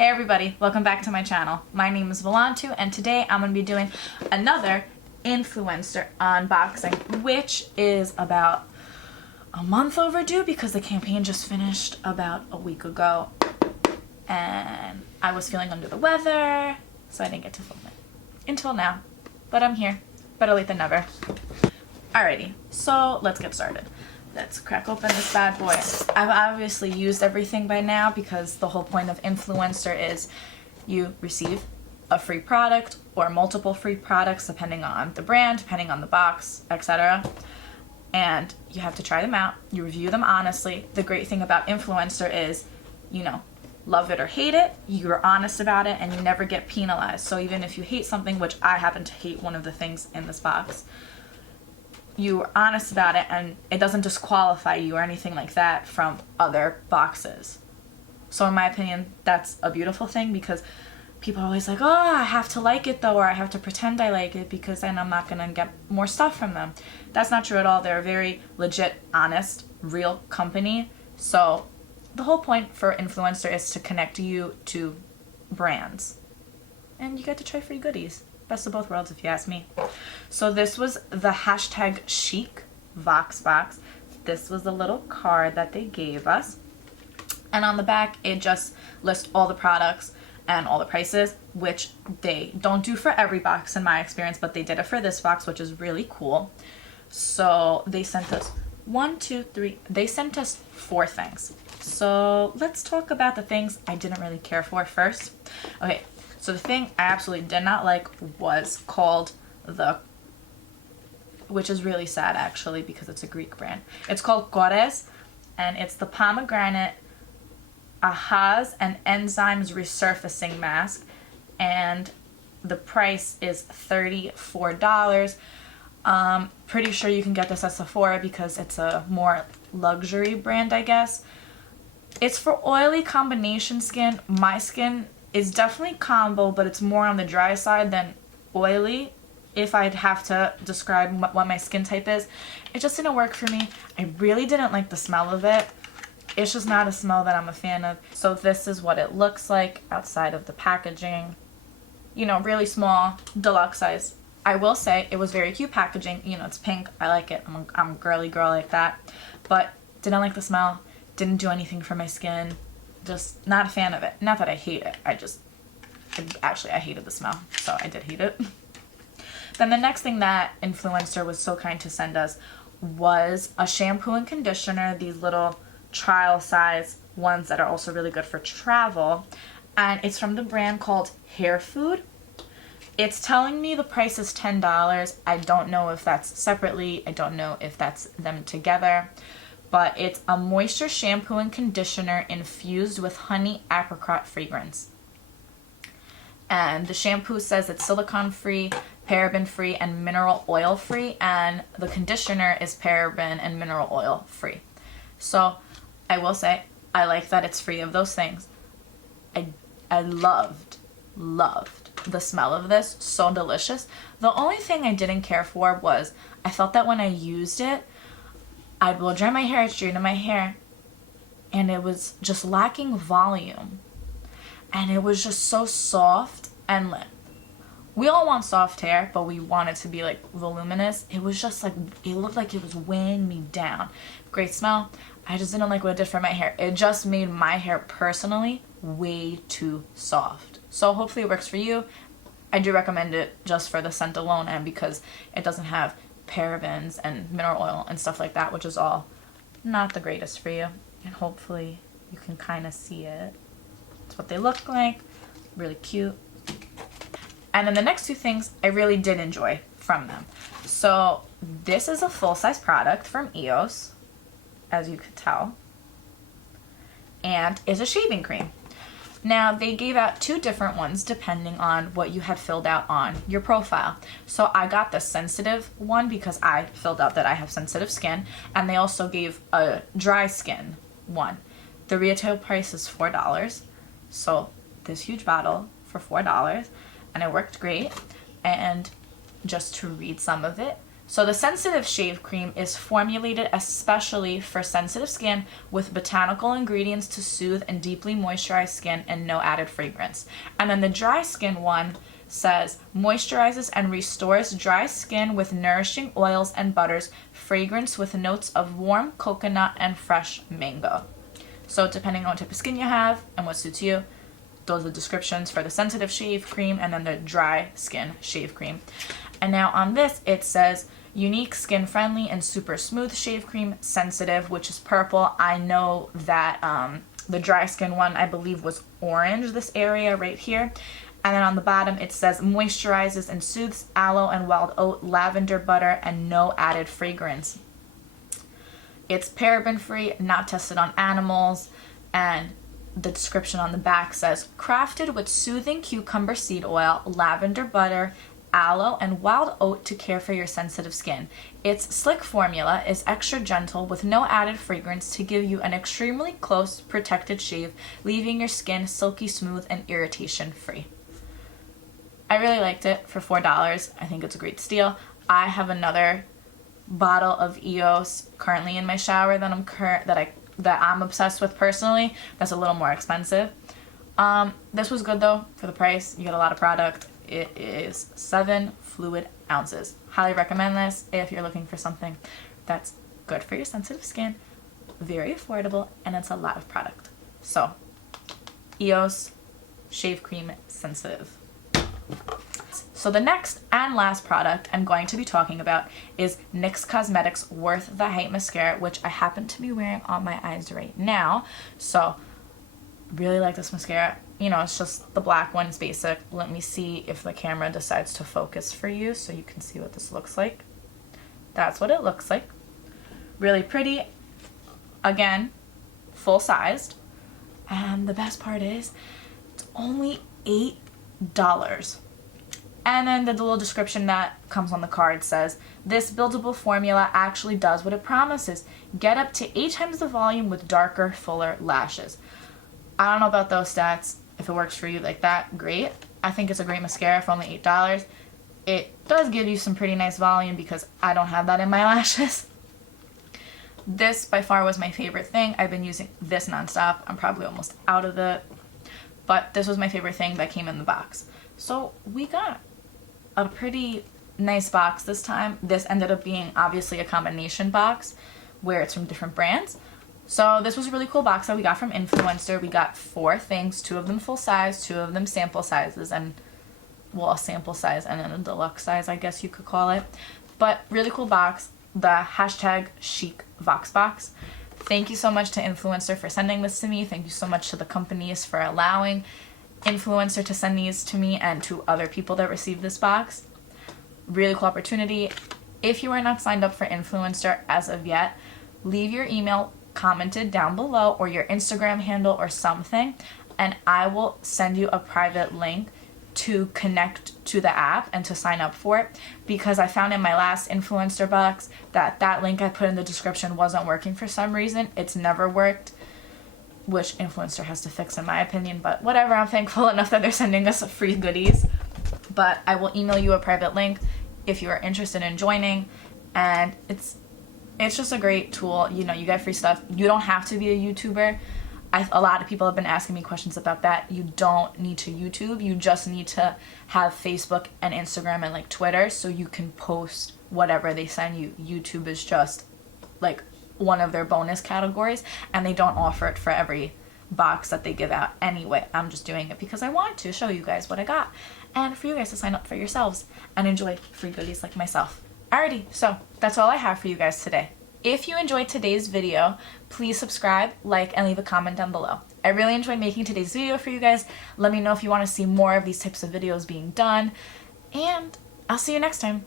Hey everybody, welcome back to my channel. My name is Valantou and today I'm going to be doing another Influenster unboxing, which is about a month overdue because the campaign just finished about a week ago and I was feeling under the weather, so I didn't get to film it until now, but I'm here. Better late than never. Alrighty, so let's get started. Let's crack open this bad boy. I've obviously used everything by now because the whole point of Influenster is you receive a free product or multiple free products depending on the brand, depending on the box, etc. And you have to try them out. You review them honestly. The great thing about Influencer is, you know, love it or hate it, you're honest about it and you never get penalized. So even if you hate something, which I happen to hate one of the things in this box, you are honest about it and it doesn't disqualify you or anything like that from other boxes. So in my opinion, that's a beautiful thing because people are always like, oh, I have to like it though, or I have to pretend I like it because then I'm not gonna get more stuff from them. That's not true at all. They're a very legit, honest, real company. So the whole point for Influencer is to connect you to brands and you get to try free goodies. Best of both worlds if you ask me. So this was the hashtag CHIC VOXBOX. This was the little card that they gave us. And on the back, it just lists all the products and all the prices, which they don't do for every box in my experience, but they did it for this box, which is really cool. So they sent us they sent us 4 things. So let's talk about the things I didn't really care for first. Okay. So the thing I absolutely did not like was called which is really sad actually because it's a Greek brand. It's called Kores and it's the pomegranate ahas and enzymes resurfacing mask and the price is $34. Pretty sure you can get this at Sephora because it's a more luxury brand, I guess. It's for oily combination skin. My skin is definitely combo, but it's more on the dry side than oily. If I'd have to describe what my skin type is, it just didn't work for me. I really didn't like the smell of it. It's just not a smell that I'm a fan of. So this is what it looks like outside of the packaging. You know, really small, deluxe size. I will say it was very cute packaging. You know, it's pink. I like it. I'm a girly girl like that. But didn't like the smell. Didn't do anything for my skin. Just not a fan of it. Not that I hate it. I hated the smell, so I did hate it. Then the next thing that Influencer was so kind to send us was a shampoo and conditioner, these little trial size ones that are also really good for travel. And it's from the brand called Hair Food. It's telling me the price is $10. I don't know if that's separately. I don't know if that's them together. But it's a moisture shampoo and conditioner infused with honey apricot fragrance. And the shampoo says it's silicone free, paraben free, and mineral oil free, and the conditioner is paraben and mineral oil free. So I will say I like that it's free of those things. I loved the smell of this. So delicious. The only thing I didn't care for was I felt that when I used it, I'd blow dry my hair, straighten my hair, and it was just lacking volume. And it was just so soft and limp. We all want soft hair, but we want it to be like voluminous. It was just like, it looked like it was weighing me down. Great smell. I just didn't like what it did for my hair. It just made my hair personally way too soft. So hopefully it works for you. I do recommend it just for the scent alone and because it doesn't have parabens and mineral oil and stuff like that, which is all not the greatest for you. And hopefully you can kind of see it. That's what they look like. Really cute. And then the next 2 things I really did enjoy from them. So this is a full-size product from EOS, as you could tell, and is a shaving cream. Now, they gave out 2 different ones depending on what you had filled out on your profile. So I got the sensitive one because I filled out that I have sensitive skin, and they also gave a dry skin one. The retail price is $4. So this huge bottle for $4, and it worked great. And just to read some of it, So the sensitive shave cream is formulated especially for sensitive skin with botanical ingredients to soothe and deeply moisturize skin and no added fragrance. And then the dry skin one says moisturizes and restores dry skin with nourishing oils and butters, fragrance with notes of warm coconut and fresh mango. So depending on what type of skin you have and what suits you, those are the descriptions for the sensitive shave cream and then the dry skin shave cream. And now on this it says unique, skin friendly, and super smooth shave cream, sensitive, which is purple. I know that the dry skin one I believe was orange, this area right here. And then on the bottom it says moisturizes and soothes, aloe and wild oat, lavender butter, and no added fragrance. It's paraben free, not tested on animals, and the description on the back says crafted with soothing cucumber seed oil, lavender butter, aloe, and wild oat to care for your sensitive skin. Its slick formula is extra gentle with no added fragrance to give you an extremely close, protected shave, leaving your skin silky smooth and irritation free. I really liked it for $4. I think it's a great steal. I have another bottle of EOS currently in my shower that I'm obsessed with personally. That's a little more expensive. This was good though for the price. You get a lot of product. It is 7 fluid ounces. Highly recommend this if you're looking for something that's good for your sensitive skin, very affordable, and it's a lot of product. So, EOS Shave Cream Sensitive. So the next and last product I'm going to be talking about is NYX Cosmetics Worth the Hype Mascara, which I happen to be wearing on my eyes right now. So, really like this mascara. You know, it's just the black one, it's basic. Let me see if the camera decides to focus for you so you can see what this looks like. That's what it looks like. Really pretty. Again, full-sized. And the best part is, it's only $8. And then the little description that comes on the card says, this buildable formula actually does what it promises. Get up to 8 times the volume with darker, fuller lashes. I don't know about those stats. If it works for you like that, great. I think it's a great mascara for only $8. It does give you some pretty nice volume because I don't have that in my lashes. This by far was my favorite thing. I've been using this nonstop. I'm probably almost out of it. But this was my favorite thing that came in the box. So we got a pretty nice box this time. This ended up being obviously a combination box where it's from different brands. So this was a really cool box that we got from Influenster. We got 4 things, 2 of them full size, 2 of them sample sizes, and well, a sample size and then a deluxe size, I guess you could call it. But really cool box. The hashtag CHIC VOXBOX. Thank you so much to Influencer for sending this to me. Thank you so much to the companies for allowing Influencer to send these to me and to other people that received this box. Really cool opportunity. If you are not signed up for Influencer as of yet, leave your email commented down below or your Instagram handle or something, and I will send you a private link to connect to the app and to sign up for it, because I found in my last Influencer box that link I put in the description wasn't working for some reason. It's never worked, which Influencer has to fix in my opinion, but whatever. I'm thankful enough that they're sending us free goodies. But I will email you a private link if you are interested in joining, and it's just a great tool. You know, you get free stuff. You don't have to be a YouTuber. A lot of people have been asking me questions about that. You don't need to YouTube. You just need to have Facebook and Instagram and like Twitter so you can post whatever they send you. YouTube is just like one of their bonus categories, and they don't offer it for every box that they give out anyway. I'm just doing it because I want to show you guys what I got and for you guys to sign up for yourselves and enjoy free goodies like myself. Alrighty, so that's all I have for you guys today. If you enjoyed today's video, please subscribe, like, and leave a comment down below. I really enjoyed making today's video for you guys. Let me know if you want to see more of these types of videos being done, and I'll see you next time.